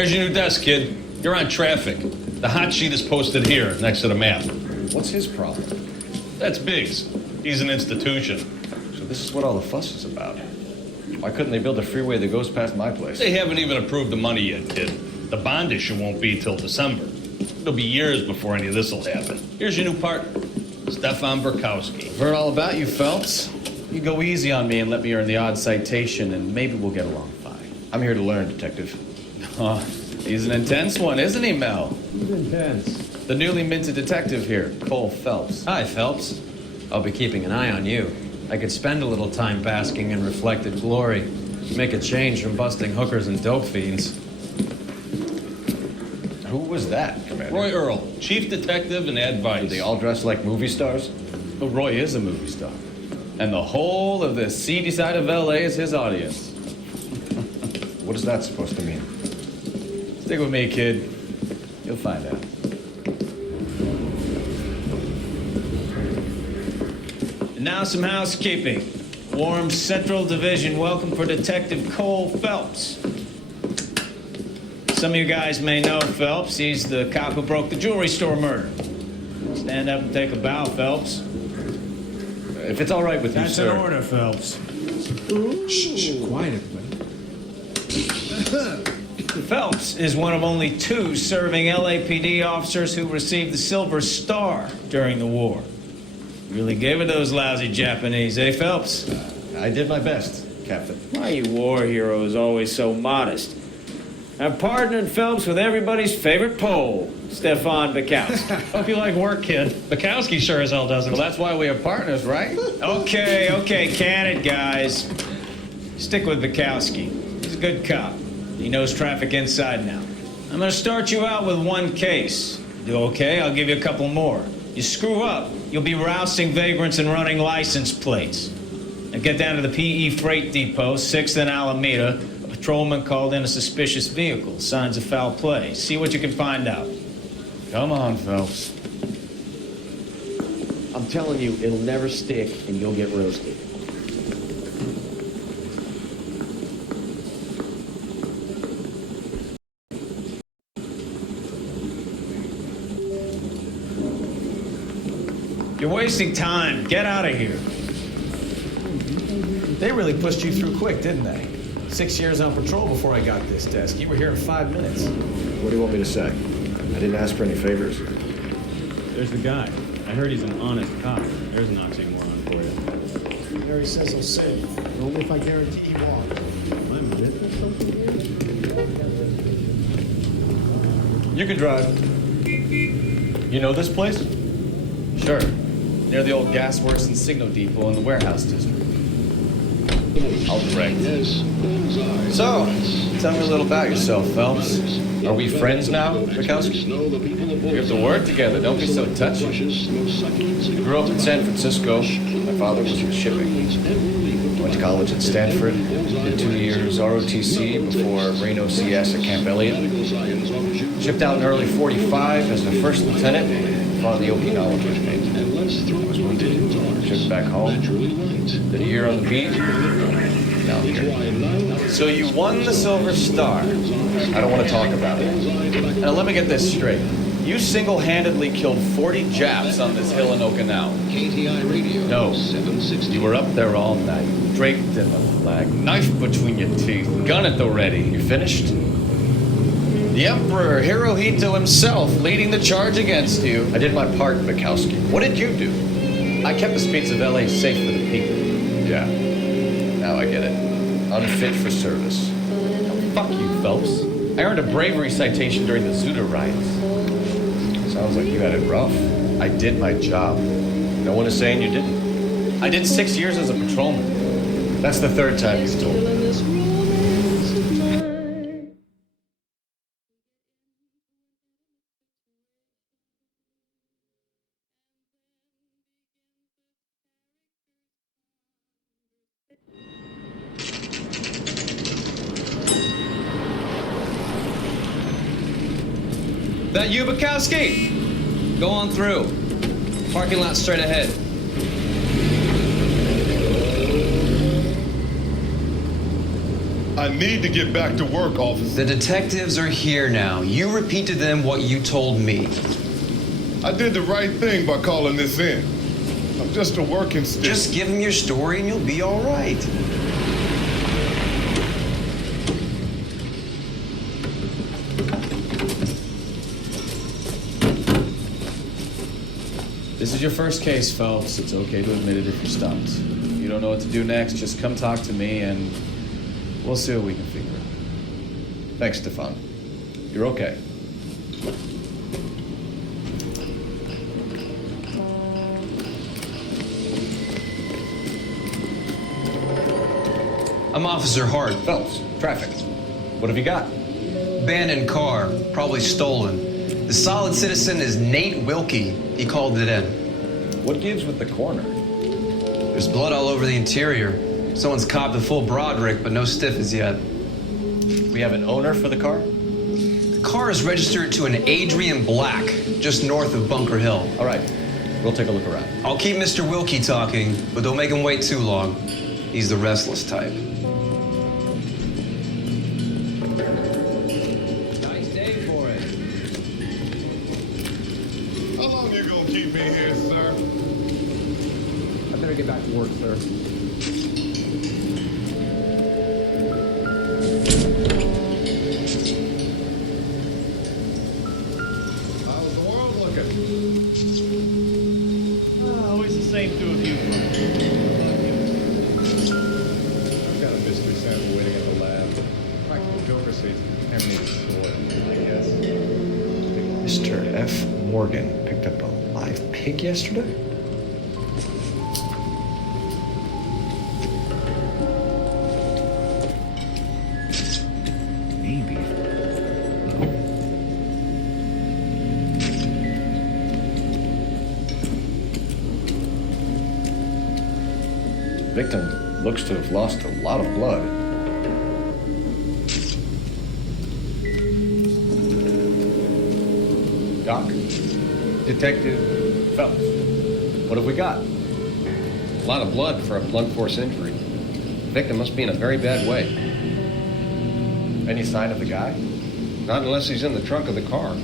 Here's your new desk, kid. You're on traffic. The hot sheet is posted here, next to the map. What's his problem? That's Biggs. He's an institution. So this is what all the fuss is about. Why couldn't they build a freeway that goes past my place? They haven't even approved the money yet, kid. The bond issue won't be till December. It'll be years before any of this will happen. Here's your new partner, Stefan Burkowski. I've heard all about you, Phelps. You go easy on me and let me earn the odd citation, and maybe we'll get along fine. I'm here to learn, Detective. Oh, he's an intense one, isn't he, Mel? Who's intense? The newly minted detective here, Cole Phelps. Hi, Phelps. I'll be keeping an eye on you. I could spend a little time basking in reflected glory. Make a change from busting hookers and dope fiends. Who was that, Commander? Roy Earl, chief detective and advice. Do they all dress like movie stars? Oh, Roy is a movie star. And the whole of the seedy side of L.A. is his audience. What is that supposed to mean? Stick with me, kid. You'll find out. And now some housekeeping. Warm Central Division welcome for Detective Cole Phelps. Some of you guys may know Phelps. He's the cop who broke the jewelry store murder. Stand up and take a bow, Phelps. If it's all right with you, That's sir. an order, Phelps. Shh, quiet, everybody. Phelps is one of only 2 serving LAPD officers who received the Silver Star during the war. Really gave it those lousy Japanese, eh, Phelps? I did my best, Captain. Why you war heroes always so modest? I've partnered Phelps with everybody's favorite Pole, Stefan Bukowski. Hope you like work, kid. Bukowski sure as hell doesn't. Well, that's why we have partners, right? Okay, can it, guys. Stick with Bukowski. He's a good cop. He knows traffic inside now. I'm gonna start you out with 1 case. Do okay? I'll give you a couple more. You screw up, you'll be rousting vagrants and running license plates. Now get down to the PE Freight Depot, 6th and Alameda. A patrolman called in a suspicious vehicle. Signs of foul play. See what you can find out. Come on, Phelps. I'm telling you, it'll never stick, and you'll get roasted. You're wasting time. Get out of here. They really pushed you through quick, didn't they? 6 years on patrol before I got this desk. You were here in 5 minutes. What do you want me to say? I didn't ask for any favors. There's the guy. I heard he's an honest cop. There's an oxymoron for you. Mary says he'll save. Only if I guarantee he won't. I'm business something here? You can drive. You know this place? Sure. Near the old gasworks and signal depot in the warehouse district. I'll direct. So, tell me a little about yourself, Phelps. Are we friends now, Bukowski? We have to work together. Don't be so touchy. I grew up in San Francisco. My father was in shipping. Went to college at Stanford. Did 2 years ROTC before Reno CS at Camp Elliott. Shipped out in early 45 as a first lieutenant. Fought in the Okinawa campaign. I was wounded. Shipped back home. Did a year on the beat. Now I'm here. So you won the Silver Star. I don't want to talk about it. Now let me get this straight. You single-handedly killed 40 Japs on this hill in Okinawa. KTI Radio. No. 760. You were up there all night, draped in the flag, knife between your teeth, gun at the ready. You finished? The Emperor Hirohito himself leading the charge against you. I did my part, Bukowski. What did you do? I kept the streets of L.A. safe for the people. Yeah. Now I get it. Unfit for service. Fuck you, Phelps. I earned a bravery citation during the Zuda riots. Sounds like you had it rough. I did my job. No one is saying you didn't. I did 6 years as a patrolman. That's the 3rd time you've told me. That you, Bukowski? Go on through. Parking lot straight ahead. I need to get back to work, officer. The detectives are here now. You repeat to them what you told me. I did the right thing by calling this in. I'm just a working stick. Just give them your story and you'll be all right. This is your first case, Phelps. It's okay to admit it if you're stumped. If you don't know what to do next, just come talk to me and we'll see what we can figure out. Thanks, Stefan. You're okay. I'm Officer Hart. Phelps, traffic. What have you got? Abandoned car, probably stolen. The solid citizen is Nate Wilkie. He called it in. What gives with the coroner? There's blood all over the interior. Someone's copped a full Broderick, but no stiff as yet. We have an owner for the car? The car is registered to an Adrian Black, just north of Bunker Hill. All right, we'll take a look around. I'll keep Mr. Wilkie talking, but don't make him wait too long. He's the restless type. Nice day for it. How long you gonna keep me here, sir? I better get back to work, sir. How's the world looking? Always the same two of you. I've got a mystery sample waiting at the lab. Practical Joker says it's contaminated soil, I guess. Mr. F. Morgan picked up a live pig yesterday? Maybe. No. Victim looks to have lost a lot of blood. Doc, Detective Phelps, what have we got? A lot of blood for a blunt force injury. The victim must be in a very bad way. Any sign of the guy? Not unless he's in the trunk of the car.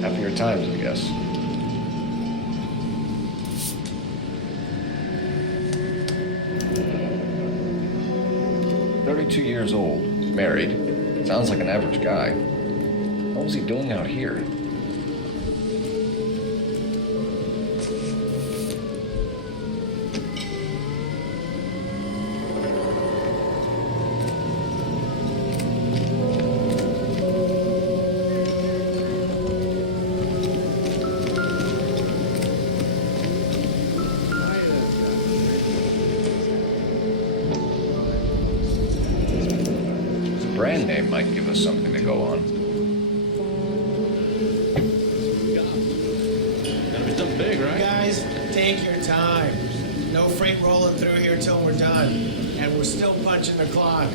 Happier times, I guess. $32 years old, married. Sounds like an average guy. What was he doing out here? Brand name might give us something to go on. Gotta be something big, right? Guys, take your time. No freight rolling through here till we're done. And we're still punching the clock.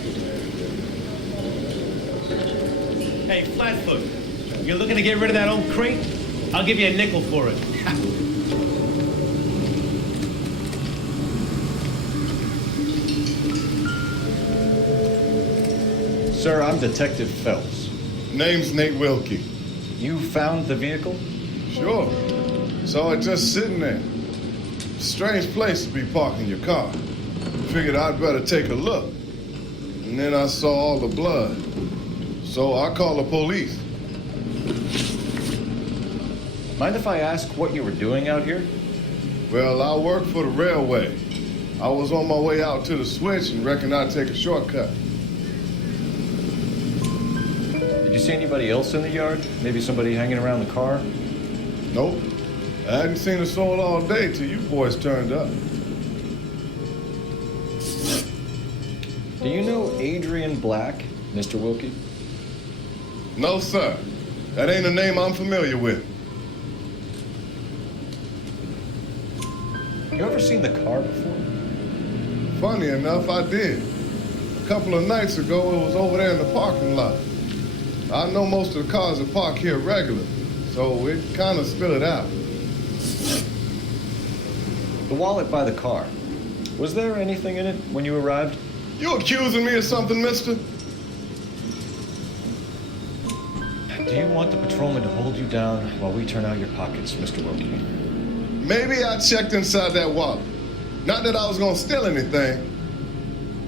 Hey, Flatfoot, you're looking to get rid of that old crate? I'll give you a nickel for it. Sir, I'm Detective Phelps. Name's Nate Wilkie. You found the vehicle? Sure. Saw it just sitting there. Strange place to be parking your car. Figured I'd better take a look. And then I saw all the blood. So I called the police. Mind if I ask what you were doing out here? Well, I work for the railway. I was on my way out to the switch and reckoned I'd take a shortcut. Did you see anybody else in the yard? Maybe somebody hanging around the car? Nope. I hadn't seen a soul all day till you boys turned up. Do you know Adrian Black, Mr. Wilkie? No, sir. That ain't a name I'm familiar with. You ever seen the car before? Funny enough, I did. A couple of nights ago, it was over there in the parking lot. I know most of the cars are parked here regular, so it kind of spilled out. The wallet by the car. Was there anything in it when you arrived? You accusing me of something, mister? Do you want the patrolman to hold you down while we turn out your pockets, Mr. Wilkie? Maybe I checked inside that wallet. Not that I was gonna steal anything.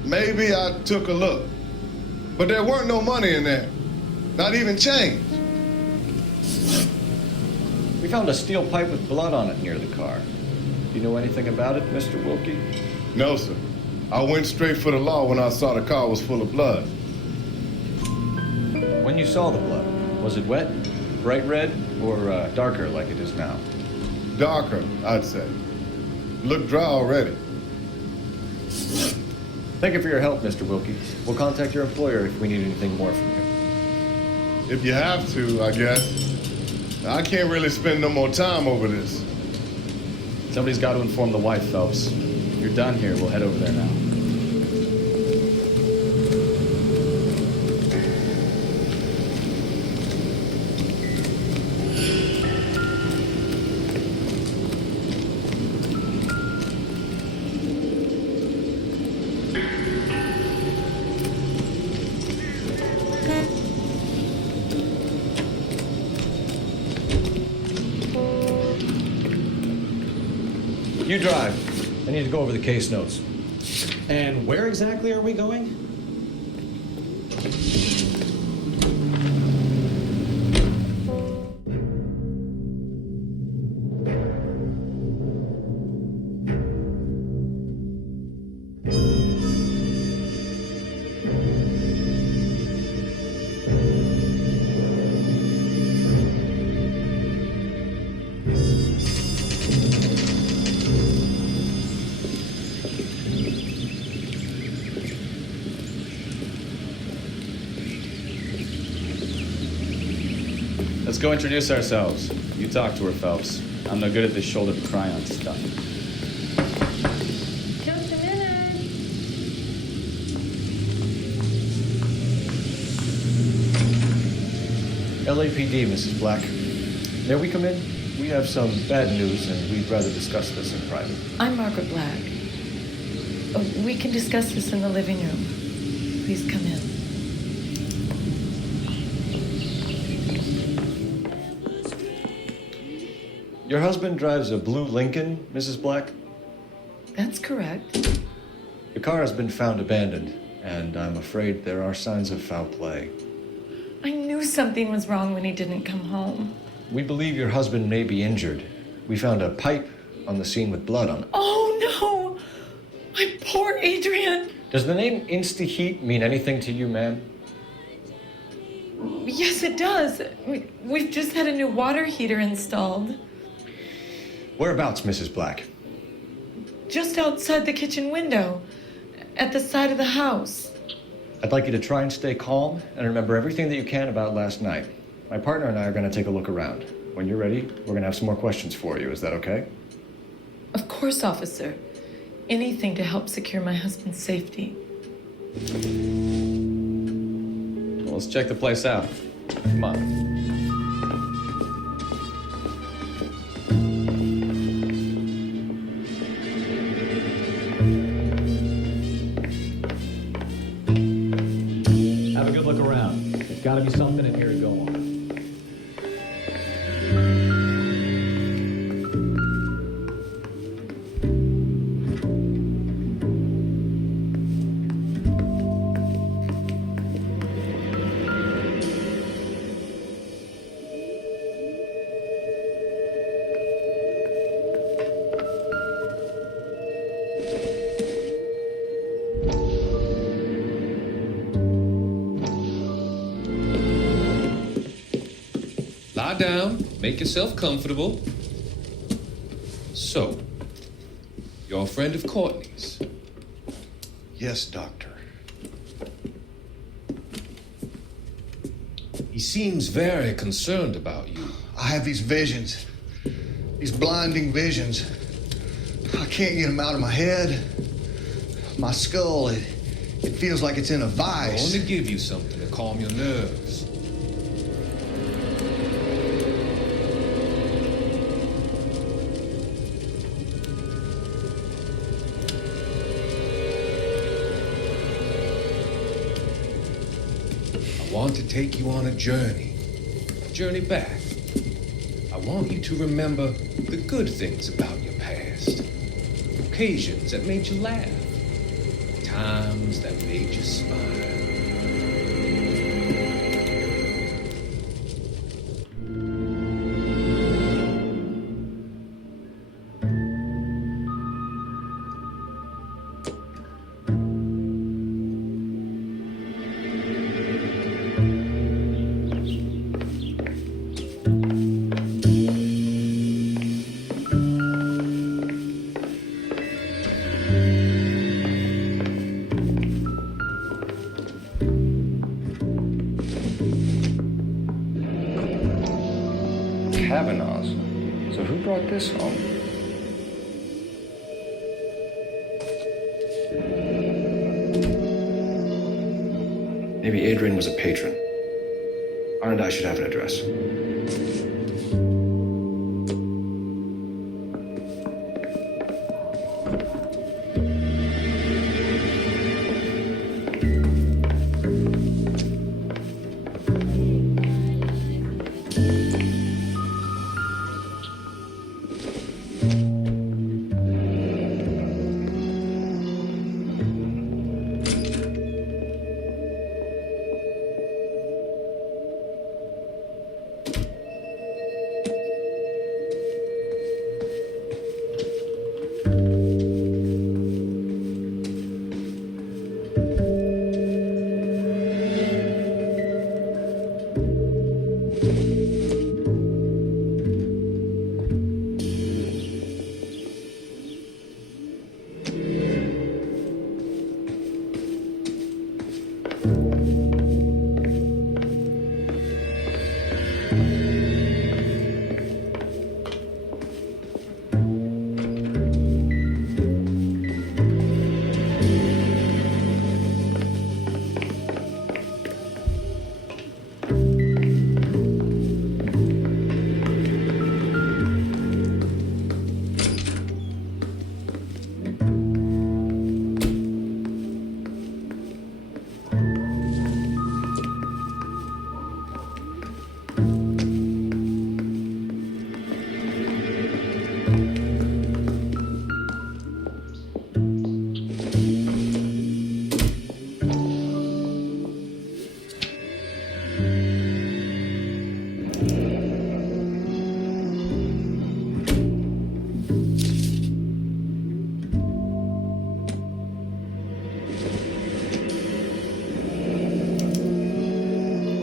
Maybe I took a look. But there weren't no money in there. Not even change. We found a steel pipe with blood on it near the car. Do you know anything about it, Mr. Wilkie? No, sir. I went straight for the law when I saw the car was full of blood. When you saw the blood, was it wet, bright red, or darker like it is now? Darker, I'd say. Looked dry already. Thank you for your help, Mr. Wilkie. We'll contact your employer if we need anything more from you. If you have to, I guess. I can't really spend no more time over this. Somebody's got to inform the wife, Phelps. You're done here. We'll head over there now. You drive. I need to go over the case notes. And where exactly are we going? Let's go introduce ourselves. You talk to her, Phelps. I'm no good at this shoulder to cry on stuff. Just a minute. LAPD, Mrs. Black. May we come in? We have some bad news, and we'd rather discuss this in private. I'm Margaret Black. We can discuss this in the living room. Please come in. Your husband drives a blue Lincoln, Mrs. Black? That's correct. The car has been found abandoned, and I'm afraid there are signs of foul play. I knew something was wrong when he didn't come home. We believe your husband may be injured. We found a pipe on the scene with blood on it. Oh, no! My poor Adrian! Does the name Insta-Heat mean anything to you, ma'am? Yes, it does. We've just had a new water heater installed. Whereabouts, Mrs. Black? Just outside the kitchen window, at the side of the house. I'd like you to try and stay calm and remember everything that you can about last night. My partner and I are going to take a look around. When you're ready, we're going to have some more questions for you. Is that okay? Of course, officer. Anything to help secure my husband's safety. Well, let's check the place out. Come on. Have a good look around. There's got to be something in here to go on. Lie down, make yourself comfortable. So, you're a friend of Courtney's? Yes, Doctor. He seems very concerned about you. I have these visions, these blinding visions. I can't get them out of my head. My skull, it feels like it's in a I vice. want to give you something to calm your nerves. I want to take you on a journey back. I want you to remember the good things about your past, occasions that made you laugh, times that made you smile. Kavanaugh's. So who brought this home? Maybe Adrian was a patron. R and I should have an address.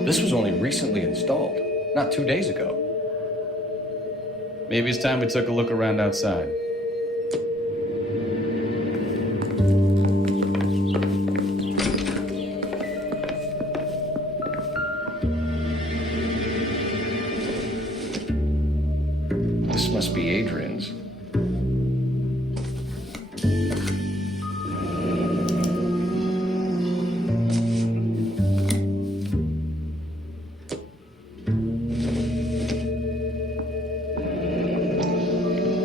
This was only recently installed, not 2 days ago. Maybe it's time we took a look around outside. This must be Adrian's.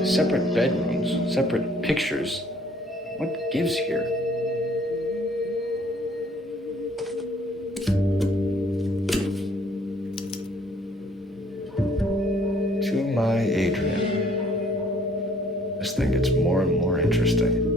Separate bedrooms, separate pictures. What gives here? To my Adrian. This thing gets more and more interesting.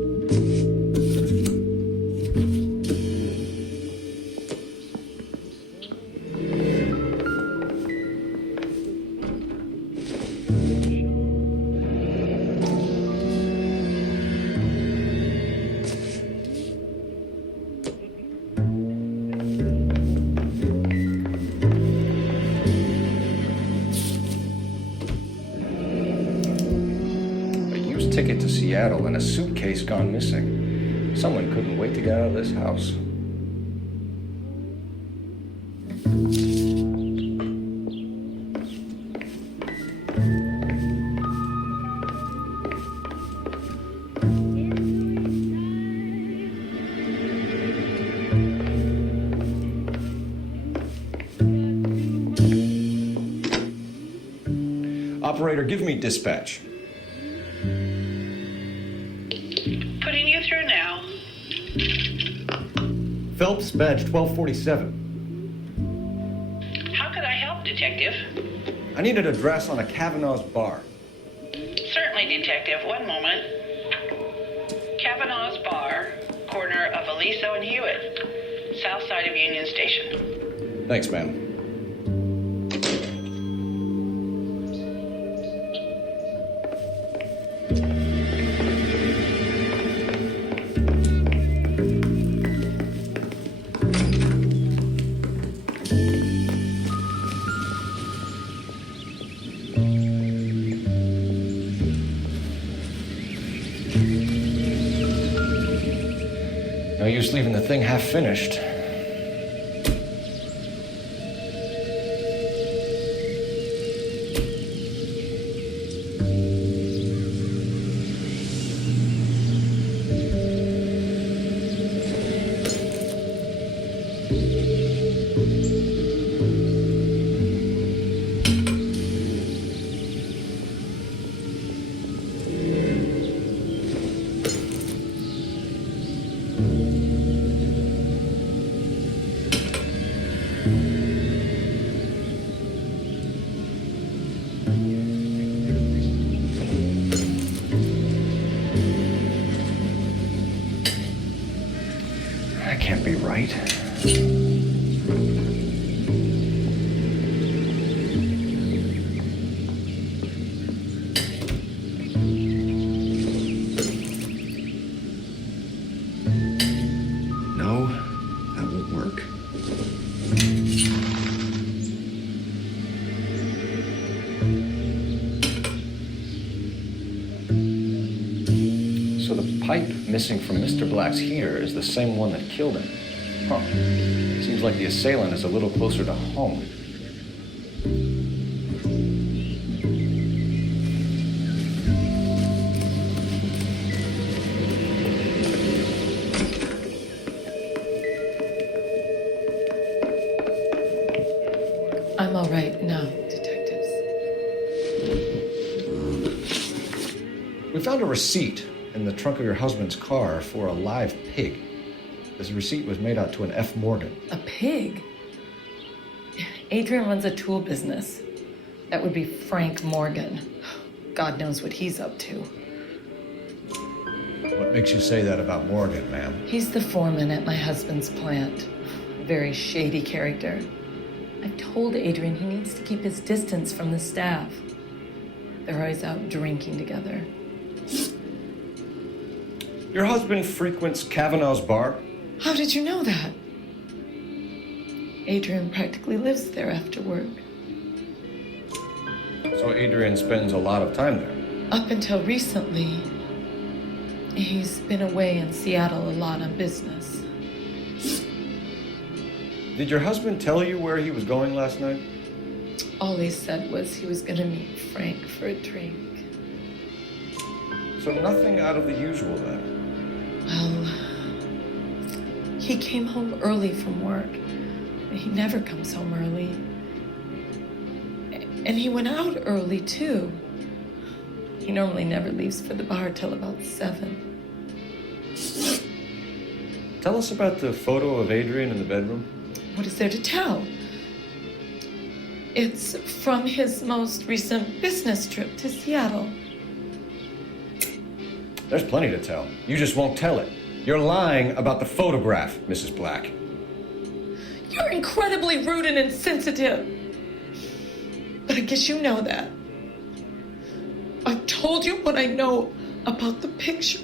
Ticket to Seattle and a suitcase gone missing. Someone couldn't wait to get out of this house. Operator, give me dispatch. Putting you through now. Phelps, badge 1247. How could I help, Detective? I need an address on a Kavanaugh's bar. Certainly, Detective. One moment. Kavanaugh's Bar, corner of Aliso and Hewitt, south side of Union Station. Thanks, ma'am. No use leaving the thing half finished. That can't be right. No, that won't work. So the pipe missing from Mr. Black's heater is the same one that killed him. Huh. Seems like the assailant is a little closer to home. I'm all right now, detectives. We found a receipt in the trunk of your husband's car for a live pig. This receipt was made out to an F. Morgan. A pig? Adrian runs a tool business. That would be Frank Morgan. God knows what he's up to. What makes you say that about Morgan, ma'am? He's the foreman at my husband's plant. A very shady character. I've told Adrian he needs to keep his distance from the staff. They're always out drinking together. Your husband frequents Kavanaugh's bar? How did you know that? Adrian practically lives there after work. So Adrian spends a lot of time there? Up until recently, he's been away in Seattle a lot on business. Did your husband tell you where he was going last night? All he said was he was going to meet Frank for a drink. So nothing out of the usual then? Well, he came home early from work. He never comes home early. And he went out early, too. He normally never leaves for the bar till about 7. Tell us about the photo of Adrian in the bedroom. What is there to tell? It's from his most recent business trip to Seattle. There's plenty to tell. You just won't tell it. You're lying about the photograph, Mrs. Black. You're incredibly rude and insensitive. But I guess you know that. I've told you what I know about the picture.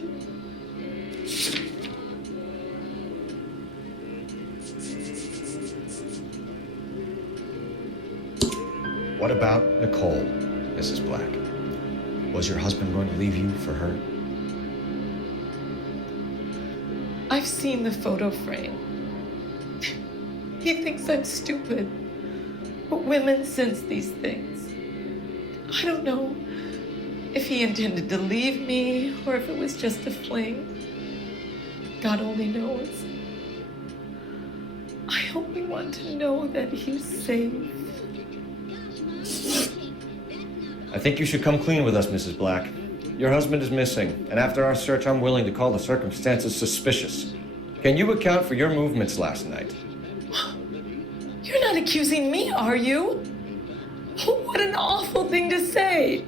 What about Nicole, Mrs. Black? Was your husband going to leave you for her? I've seen the photo frame. He thinks I'm stupid. But women sense these things. I don't know if he intended to leave me or if it was just a fling. God only knows. I only want to know that he's safe. I I think you should come clean with us, Mrs. Black. Your husband is missing, and after our search, I'm willing to call the circumstances suspicious. Can you account for your movements last night? You're not accusing me, are you? What an awful thing to say.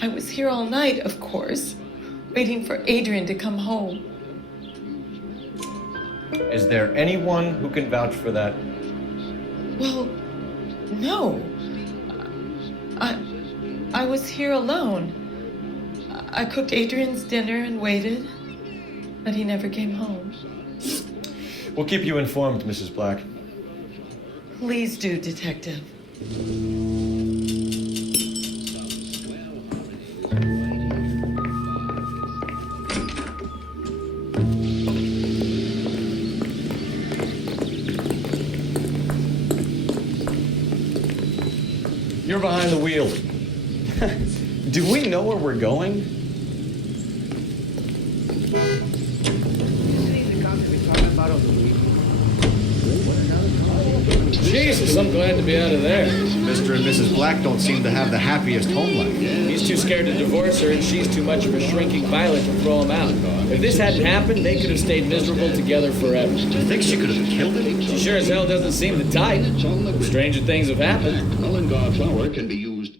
I was here all night, of course, waiting for Adrian to come home. Is there anyone who can vouch for that? Well, no. I was here alone. I cooked Adrian's dinner and waited, but he never came home. We'll keep you informed, Mrs. Black. Please do, Detective. You're behind the wheel. Do we know where we're going? Jesus, I'm glad to be out of there. Mr. and Mrs. Black don't seem to have the happiest home life. He's too scared to divorce her, and she's too much of a shrinking violet to throw him out. If this hadn't happened, they could have stayed miserable together forever. Do you think she could have killed him? She sure as hell doesn't seem the type. Stranger things have happened. Mullingar flour can be used.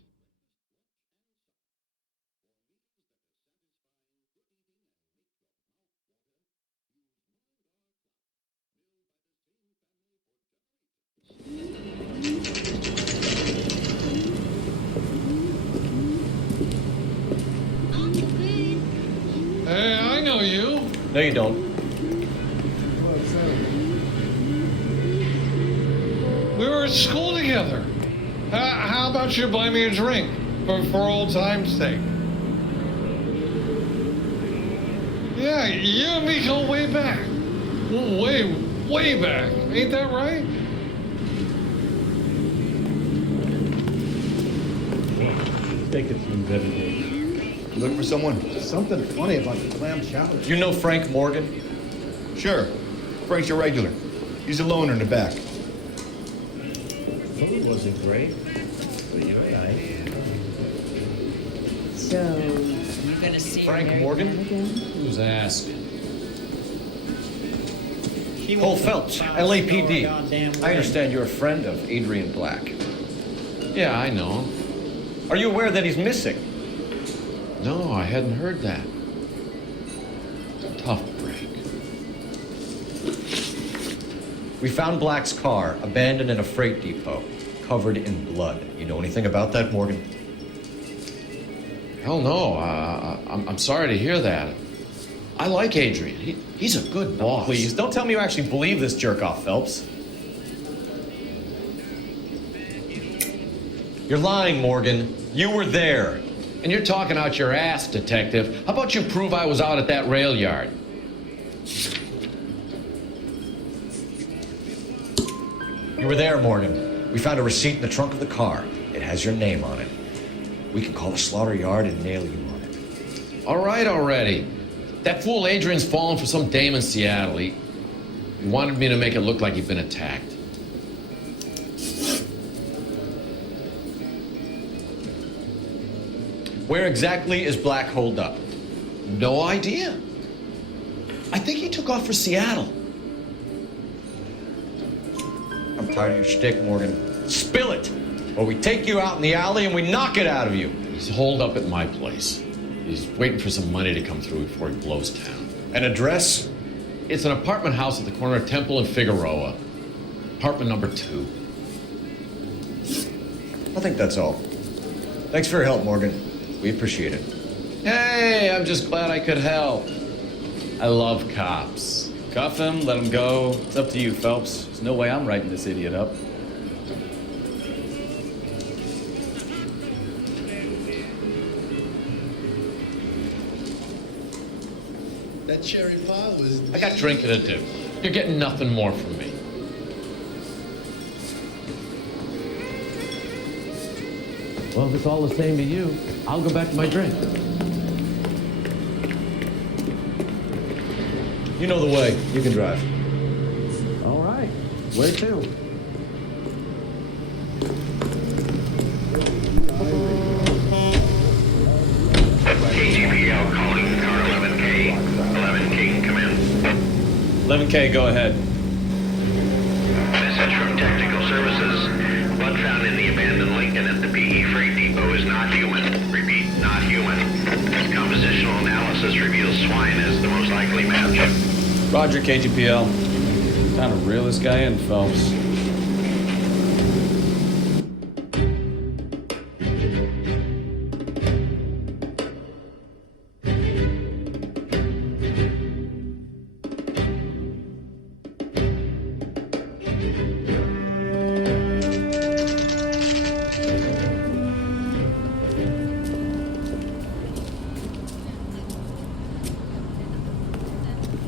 Hey, I know you. No, you don't. We were at school together. How about you buy me a drink for old time's sake? Yeah, you and me go way back. Way back. Ain't that right? Think it's been better days. Look for someone. Something funny about the clam chowder. You know Frank Morgan? Sure. Frank's a regular. He's a loner in the back. Food wasn't great, but you're nice. So, you're gonna see Frank Morgan? Who's asking? Cole Phelps, LAPD. I understand you're a friend of Adrian Black. Yeah, I know. Are you aware that he's missing? No, I hadn't heard that. Tough break. We found Black's car abandoned in a freight depot, covered in blood. You know anything about that, Morgan? Hell no. I'm sorry to hear that. I like Adrian. He's a good boss. Please, don't tell me you actually believe this jerk-off, Phelps. You're lying, Morgan. You were there. And you're talking out your ass, detective. How about you prove I was out at that rail yard? You were there, Morgan. We found a receipt in the trunk of the car. It has your name on it. We can call the slaughter yard and nail you on it. All right already. That fool Adrian's fallen for some dame in Seattle. He wanted me to make it look like he'd been attacked. Where exactly is Black holed up? No idea. I think he took off for Seattle. I'm tired of your shtick, Morgan. Spill it, or we take you out in the alley and we knock it out of you. He's holed up at my place. He's waiting for some money to come through before he blows town. An address? It's an apartment house at the corner of Temple and Figueroa. Apartment number 2. I think that's all. Thanks for your help, Morgan. We appreciate it. Hey, I'm just glad I could help. I love cops. Cuff him, let him go. It's up to you, Phelps. There's no way I'm writing this idiot up. That cherry pie was... I got drinking to do. You're getting nothing more from me. Well, if it's all the same to you, I'll go back to my drink. You know the way. You can drive. All right. Where to? 11K, go ahead. Message from Technical Services. Blood found in the abandoned Lincoln at the PE Freight Depot is not human. Repeat, not human. Compositional analysis reveals swine as the most likely match. Roger, KGPL. Time to reel this guy in, Phelps.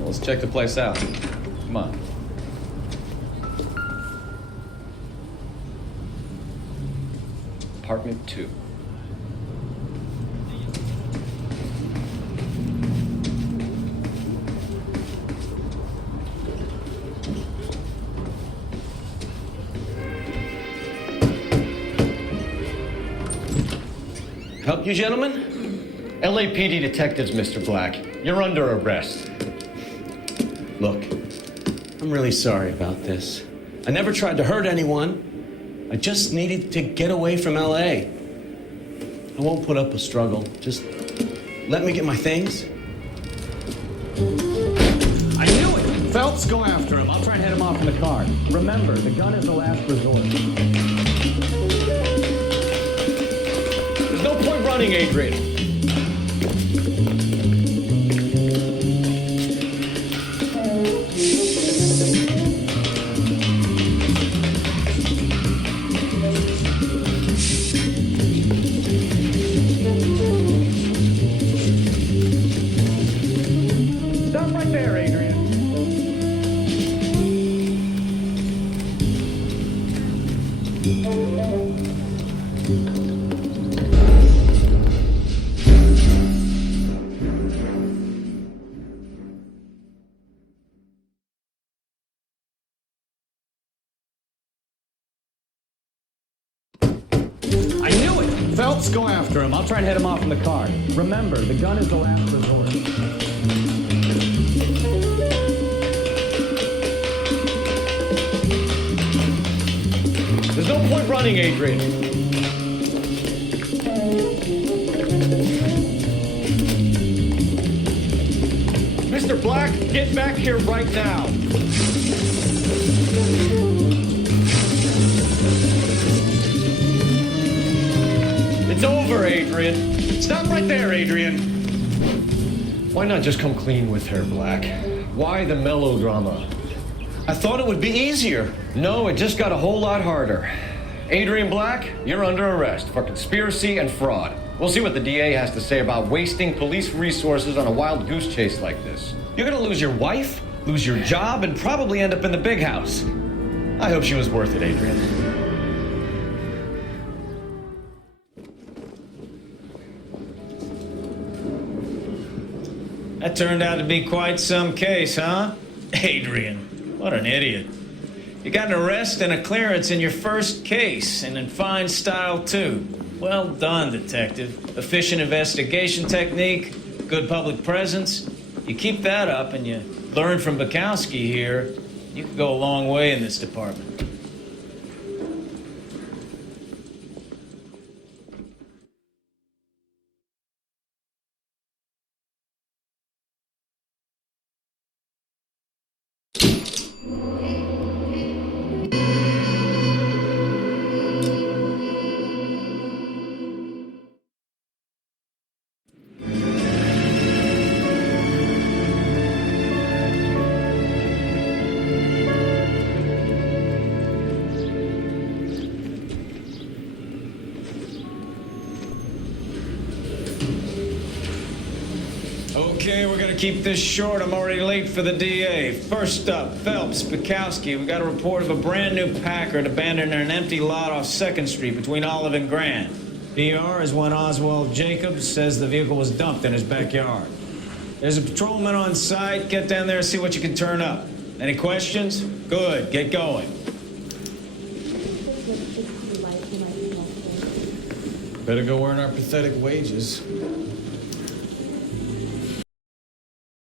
Let's check the place out. Come on. Apartment 2. Help you, gentlemen? LAPD detectives, Mr. Black. You're under arrest. Look, I'm really sorry about this. I never tried to hurt anyone. I just needed to get away from LA. I won't put up a struggle. Just let me get my things. I knew it! Phelps, go after him. I'll try and head him off in the car. Remember, the gun is the last resort. There's no point running, Adrian. Stop right there, Adrian. I knew it! Phelps, go after him. I'll try and head him off in the car. Remember, the gun is the last resort. There's no point running, Adrian. Mr. Black, get back here right now. It's over, Adrian. Stop right there, Adrian. Why not just come clean with her, Black? Why the melodrama? I thought it would be easier. No, it just got a whole lot harder. Adrian Black, you're under arrest for conspiracy and fraud. We'll see what the DA has to say about wasting police resources on a wild goose chase like this. You're gonna lose your wife, lose your job, and probably end up in the big house. I hope she was worth it, Adrian. That turned out to be quite some case, huh? Adrian, what an idiot. You got an arrest and a clearance in your first case, and in fine style, too. Well done, detective. Efficient investigation technique, good public presence. You keep that up and you learn from Bukowski here, you could go a long way in this department. Okay, we're gonna keep this short. I'm already late for the DA. First up, Phelps, Bukowski. We got a report of a brand new Packard abandoned in an empty lot off 2nd Street between Olive and Grand. PR is when Oswald Jacobs says the vehicle was dumped in his backyard. There's a patrolman on site. Get down there and see what you can turn up. Any questions? Good, get going. Better go earn our pathetic wages.